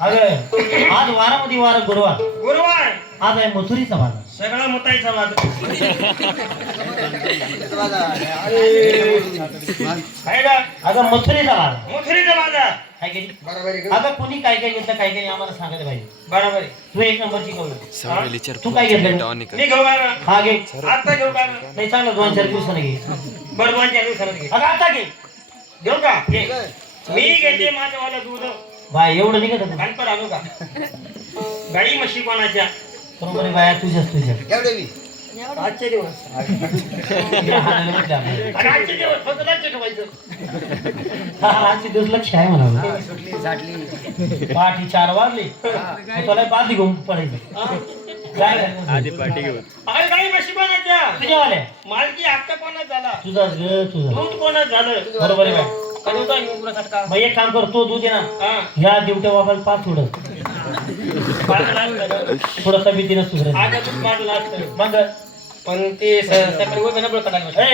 अगं आज वारामध्ये वार गुरुवार गुरुवार आज आहे मथुरीचा बाजार. सगळा मुतायचा माझा आहे का अगं मथुरीचा बाजार मुथरीचा बाजार काय केली बरोबर आहे अगं कोणी काय काय घेतलं काय काय आम्हाला सांगायला पाहिजे. बरोबर आहे. तू एक नंबरची करू सावलेली तू काय घेतलं मी घेऊ का ना? हा घे आता घेऊ का ना? नाही चांगलं 2-4 दिवसाने घे. बरं 2-4 दिवसाला घे अगं आता घे घेऊ का घे मी घेते माझ्यावाला दूध बाय एवढं निघत होतं घालतो आलो का गाई म्हशी कोणाच्या बरोबर आहे बाया तुझ्या एवढे मी आजचे दिवस अरे आजचे दिवस फक्त लक्ष ठेवायचं आजचे दिवस लक्ष आहे म्हणा सुटली साठली पाठी 4 वाजले तुला बादली घेऊन पडायचं काय करायचं? आधी पाठी घेऊन अरे गाई म्हशी कोणाच्या तुझ्यावाल्या मालकी हक्क कोणाच झाला तुझाच ग तुझा दूध कोणाच झालं बरोबर आहे बाय कधी होता इंग्रज खटका मग एक काम कर तो दूध आहे ना हा ह्या दिवट्या वापस पाच थोडं थोडं भीतीनं सुधारेल आगा दूध काढलं असतं मग पण ते सकाळी वगैरे नबळ काढायला ए!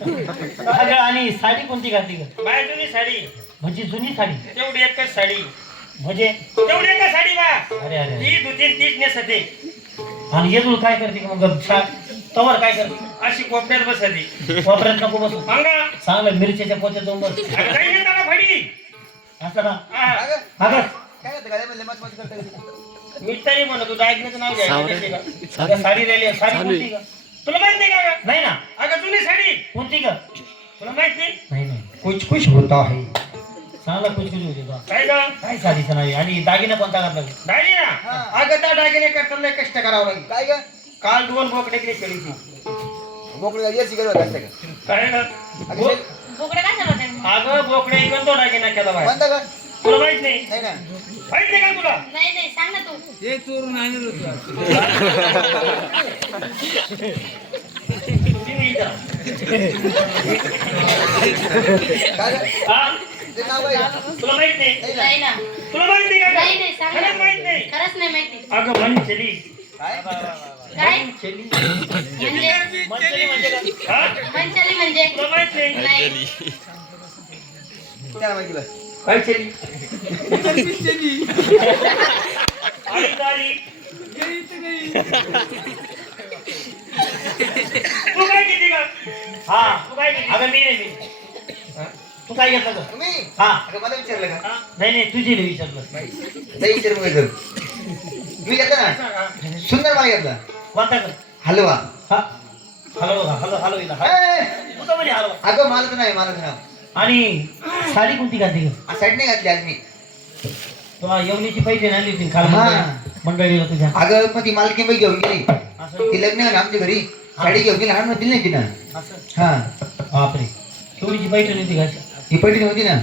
अगं आणि साडी कोणती घातली ग बाय जुनी साडी म्हणजे जुनी साडी तेवढी एकच साडी म्हणजे तेवढी एकच साडी बा अरे अरे ती धुती तीच नेसते आणि येदूळ काय करते का मग तवर काय करते अशी कोपऱ्यात बसते वापरात नको बसू सांगा चांगलं मिरच्याच्या पोत्यात जाऊन बस अगं काही नाही का फडी असं ना हा. अगं काय करते गाड्यामध्ये मत मत करते मी तरी म्हणतो तू ऐकण्याचं नाव घ्यायचं का अगं साडी राहिली साडी कोणती का तुला माहित नाही का गं? नाही ना अगं जुनी साडी कोणती का तुला माहित नाही नाही नाही कुछ कुछ होता है चांगला कुचकुच होते बा काय का काय साडीचं नाही आणि दागिना कोणता घातला दागिने ना हा. अगं त्या दागिने करताना लय कष्ट करावं लागेल काय ग काल 2 बोकडे केली केली ती मोकळी गाडी याची गरज असते का काय ना बोकडे काय चालवत आहे? अगं बोकडे इकडून तो दागिना केला बाय बंद कर तुला माहित नाही नाही ना माहित नाही का तुला नाही नाही सांग ना तू तिने इथं. काय ग? हा? ते नाव काय तुला माहित नाही नाही ना नाही ना तुला माहित नाही का नाही नाही सांग खरंच ना माहित नाही खरंच नाही माहिती अगं मनचली काय काय मनचली म्हणजे मंचली म्हणजे काय? हा? मंचाली म्हणजे तुला माहित नाही नाही त्याला माहिती बस काय चली आणि दाढी. तू काय किती का हा तू काय किती अगं मी नाही मी हा? तू काय घेतलं का तुम्ही हा अगं मला विचारलं का हा? नाही नाही तुझी नाही विचारलं नाही विचार मग इथं. मी घेतला ना सुंदर मला घेतला कोणता कर हलवा हा हॅलो हॅलो हॅलो इला ए, तुझं म्हणजे हॅलो अगं मला तर नाही मला तर नाही आणि साडी कोणती घातली का साईड नाही घातली आज मी तुला येवणीची पैसे आणली होती काल हा. मंडळीला तुझ्या अगं मग ती मालकी बाई घेऊन गेली असं ती लग्न आहे ना आमच्या घरी साडी घेऊन गेली लहान दिली नाही तिनं असं हा बापरे चोरीची पैसे होती का ही पैठणी होती ना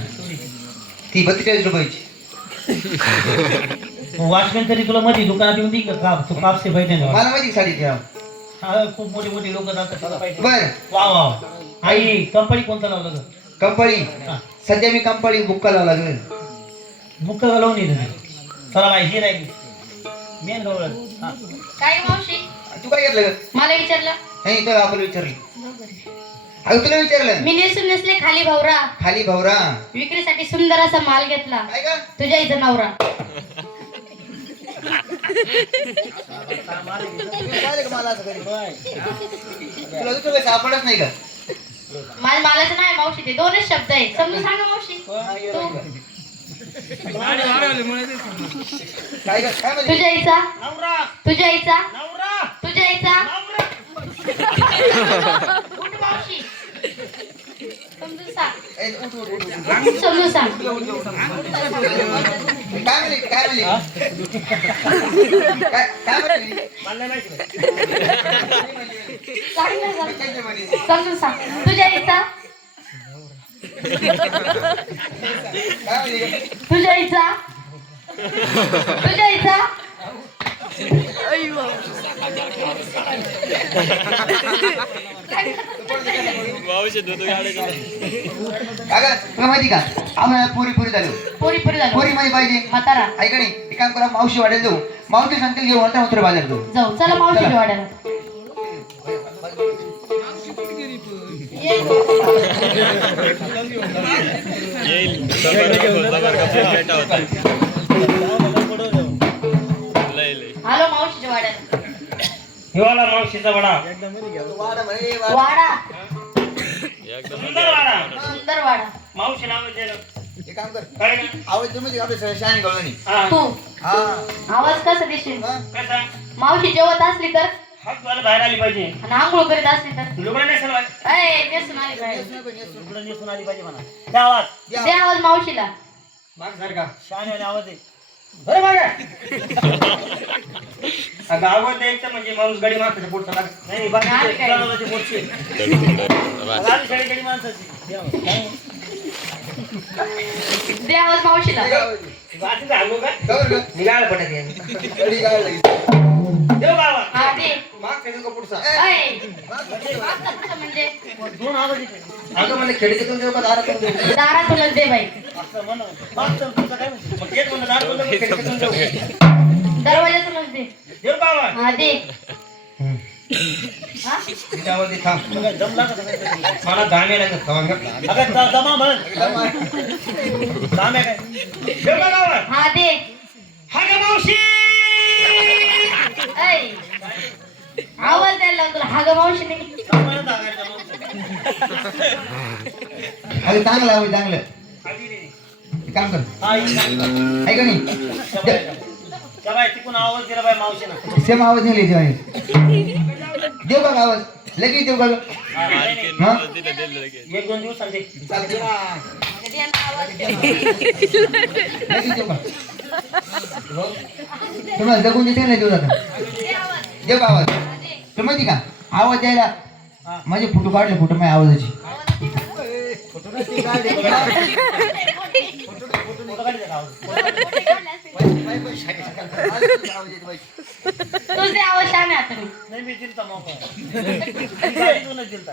ती 42 रुपयाची वॉचमॅन तरी तुला मध्ये दुकानात येऊन दी का तू कापसे पैसे मला माहिती साडी घ्या खूप मोठी मोठी लोक जातात त्याला पैसे बर वा वा आई कंपनी कोणता लावलं ग कंपनी हा. सध्या मी कंपनी बुक करावं लागेल मुक्क घालवून येईल चला बाई ही राहिली मेन गवळ हा काय मावशी तू काय घेतलं ग मला विचारलं नाही तर आपण विचारलं अगं तुला विचारलं मी नेसून नेसले खाली भावरा खाली भावरा विक्रीसाठी सुंदर असा माल घेतला काय का तुझ्या इथं नवरा मला असं कधी तुला दुसरं काही सापडत नाही का माझ्या मालाचं नाही मावशी ते 2च शब्द आहे समजून सांगा मावशी तू काय का काय म्हणते तुझ्या आईचा नवरा तुझ्या आईचा नवरा तुझ्या आईचा नवरा उठ मावशी समजून सांग ए, उठ, उठ, उठ, उठ. समजून सांग काय म्हणली काय म्हणली काय म्हणली मला नाही माहिती सांग ना जरा. काय म्हणली? समजून सांग तुझ्या आईचा काय म्हणली तुझ्या आईचा तुझ्या आईचा मावशी दूध गाड्याचं अगं तुला माहिती का आम्हाला पुरी पुरी झालो पोरी पोरी झाली पुरी मध्ये पाहिजे म्हातारा ऐका नाही एक काम करा मावशी वाढेल जाऊ मावशी सांगतील घेऊ नंतर मात्र बाजार जाऊ जाऊ चला मावशी चला. वाड्याला ये. येईल समोर का बेटा होता लय लय आलो मावशीच्या वाड्यात. हिवाला मावशीचा वडा वाडा म्हणे, वाडा. वाडा एकदम सुंदर वाडा. सुंदर वाडा. मावशी नाव दिलं हे काम कर. काय ना आवाज तुम्ही आपले शाने गवळणी. हा तू हा. आवाज कसा देशील? कसा मावशी जेवत असली तर हात मला बाहेर आली पाहिजे आणि आंघोळ करीत असली तर लुगडं नेसल बाहेर. ऐ नेसून आली बाहेर. इकडं नेसून आली पाहिजे म्हणा. त्या आवाज दे आवाज मावशीला. माग सारखा शहाण्याने आवाज आहे. बरं बघा. गावात द्यायचं म्हणजे माणूस गाडी माणसाच्या पुढचा लागत नाही नाही, बाकी काय? जनावरांची मोठी आहे. बस आधी शाळेत गेली माणसाची. काय? दे आवाज मावशीला. वाचून सांगू का कवर ग. निघायला पडत आहे. कडी काय लागली. देव बाबा हा दे. माग खेळू का पुढचा? ऐ मागचं पुढचं म्हणजे दोन आवाज येते. अगं म्हणजे खिडकीतून देऊ का दारातून देऊ? दारातूनच दे बाई. असं म्हणा. मागचं तुमचं काय म्हणते? मग तेच म्हणलं दार बोललो, खिडकीतून जाऊ. दरवाजातूनच दे. देव बाबा हा दे. हा त्याच्यावरती थांब. तुला काय दम लागत आहे का? मला घामे लागत थांब. अगं दमा म्हण. काम आहे काय? देव बाबा हा दे. हा ग मावशी ऐ आवाज द्यायला लावून तुला हा ग मावशी नाही. काम म्हणत आगायचं माणूस. अरे चांगलं आहे चांगलं. आधी रे. हे काम कर. हा, इकडं. आहे का नाही? शबाय का? शबाय, तिकडून आवाज दिला बाई मावशीनं. सेम आवाज नाही लिहिते देऊ का आवाज? लगेच देऊ का ग? हा, नाही, नाही. हा? दिलं दिलं लगेच एक दोन दिवसांनी दे. चालते ना. कधी यांना आवाज दे. लगेच देऊ का? हो? तुम्हाला जगून देते नाही देऊ आता. दे आवाज. देऊ का आवाज? हा दे. तुम्ही माहिती का आवाज द्यायला हा. माझे फोटो काढले फोटो माझ्या आवाजाची. फोटो काढले का आवाज? तूच दे आवाज छान आहे आता. नाही, मी दिलता मोका. गाडीतूनच दिलता.